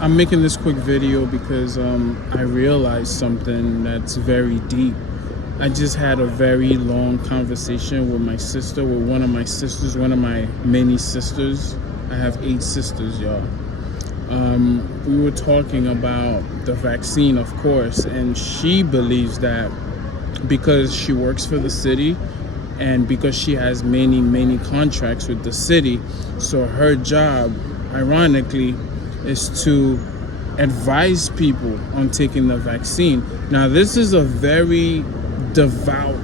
I'm making this quick video because I realized something that's very deep. I just had a very long conversation with my sister, with one of my sisters, one of my many sisters. I have 8 sisters, y'all. We were talking about the vaccine, of course, and she believes that because she works for the city and because she has many contracts with the city, so her job, ironically, is to advise people on taking the vaccine. Now, this is a very devout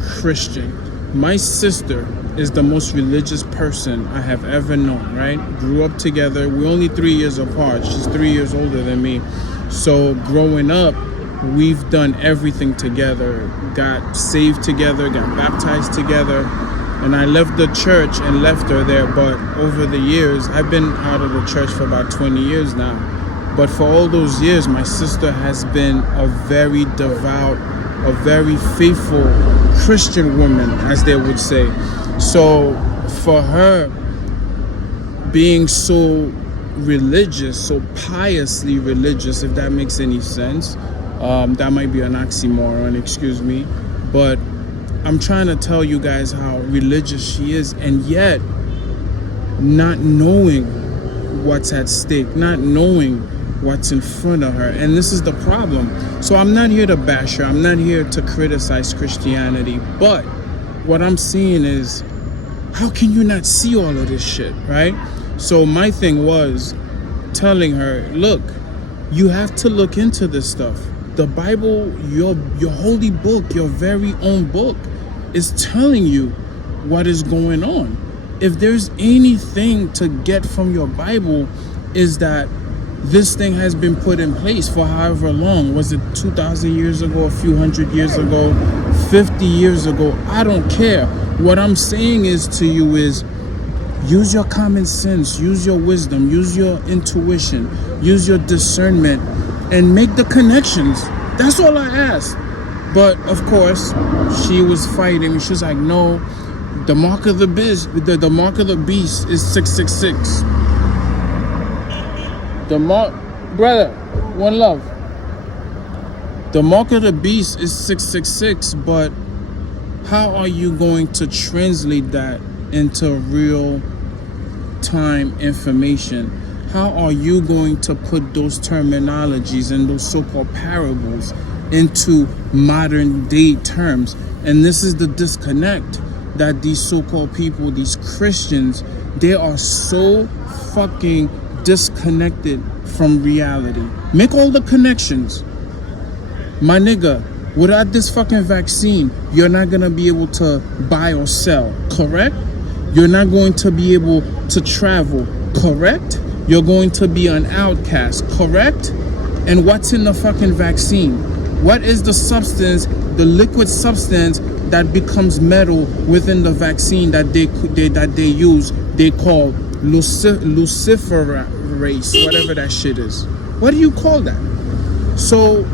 Christian. My sister is the most religious person I have ever known, right? Grew up together. We're only 3 years apart. She's 3 years older than me. So growing up, we've done everything together, got saved together, got baptized together. And I left the church and left her there. But over the years, I've been out of the church for about 20 years now. But for all those years, my sister has been a very devout, a very faithful Christian woman, as they would say. So for her being so religious, so piously religious, if that makes any sense, that might be an oxymoron, excuse me. But I'm trying to tell you guys how religious she is, and yet not knowing what's at stake, not knowing what's in front of her. And this is the problem. So I'm not here to bash her. I'm not here to criticize Christianity. But what I'm saying is, how can you not see all of this shit, right? So my thing was telling her, look, you have to look into this stuff. The Bible, your holy book, your very own book, is telling you what is going on. If there's anything to get from your Bible, is that this thing has been put in place for however long. Was it 2,000 years ago, a few hundred years ago, 50 years ago? I don't care. What I'm saying is to you is, use your common sense, use your wisdom, use your intuition, use your discernment, and make the connections. That's all I ask. But of course, she was fighting. She was like, no, the mark of the beast, the mark of the beast is 666. The mark, brother, one love. The mark of the beast is 666, but how are you going to translate that into real time information? How are you going to put those terminologies and those so-called parables into modern day terms? And this is the disconnect that these so-called people, these Christians, they are so fucking disconnected from reality. Make all the connections. My nigga, without this fucking vaccine, you're not gonna be able to buy or sell, correct? You're not going to be able to travel, correct? You're going to be an outcast, correct? And what's in the fucking vaccine? What is the substance, the liquid substance that becomes metal within the vaccine that they use? They call luciferase, whatever that shit is. What do you call that? So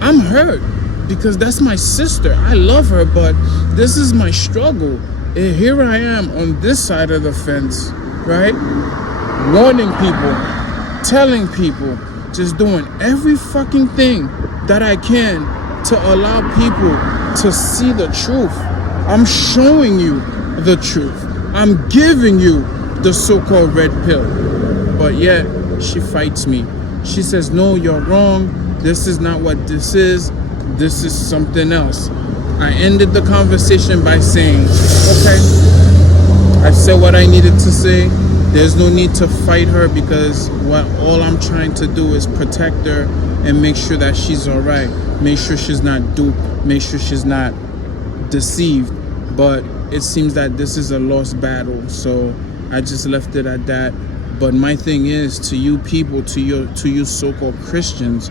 I'm hurt because that's my sister. I love her, but this is my struggle. And here I am on this side of the fence, right? Warning people, telling people, just doing every fucking thing that I can to allow people to see the truth. I'm showing you the truth. I'm giving you the so-called red pill. But yet, she fights me. She says, no, you're wrong. This is not what this is. This is something else. I ended the conversation by saying, okay, I've said what I needed to say. There's no need to fight her because all I'm trying to do is protect her and make sure that she's all right. Make sure she's not duped. Make sure she's not deceived. But it seems that this is a lost battle. So I just left it at that. But my thing is, to you people, to you so-called Christians,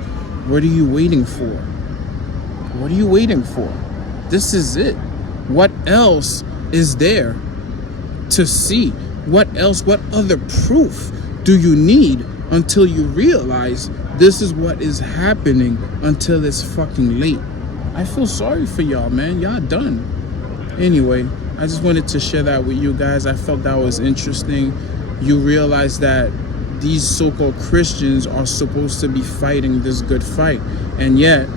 what are you waiting for? What are you waiting for? This is it. What else is there to see? What else, what other proof do you need until you realize this is what is happening until it's fucking late? I feel sorry for y'all, man. Y'all done. Anyway, I just wanted to share that with you guys. I felt that was interesting. You realize that these so-called Christians are supposed to be fighting this good fight. And yet,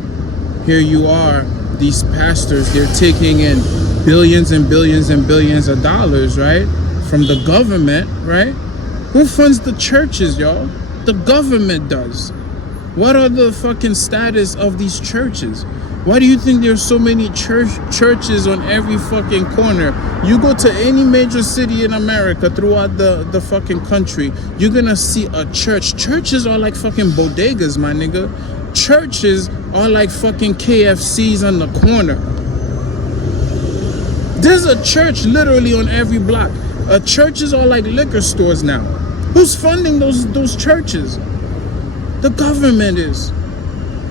here you are, these pastors, they're taking in billions and billions and billions of dollars, right? From the government, right? Who funds the churches, y'all? The government does. What are the fucking status of these churches? Why do you think there's so many churches on every fucking corner? You go to any major city in America throughout the fucking country, you're gonna see a church. Churches are like fucking bodegas, my nigga. Churches are like fucking KFCs on the corner. There's a church literally on every block. Churches are like liquor stores now. Who's funding those churches? The government is.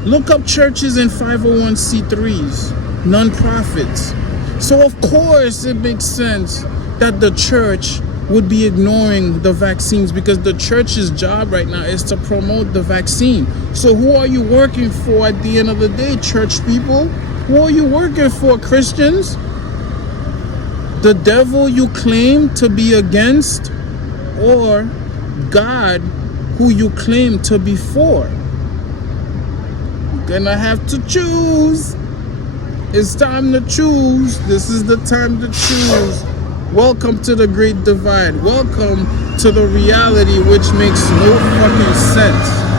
Look up churches and 501c3s, non-profits. So of course it makes sense that the church would be ignoring the vaccines, because the church's job right now is to promote the vaccine. So who are you working for at the end of the day, church people? Who are you working for, Christians? The devil you claim to be against, or God who you claim to be for? Gonna have to choose. It's time to choose. This is the time to choose. Welcome to the Great Divide. Welcome to the reality which makes no fucking sense.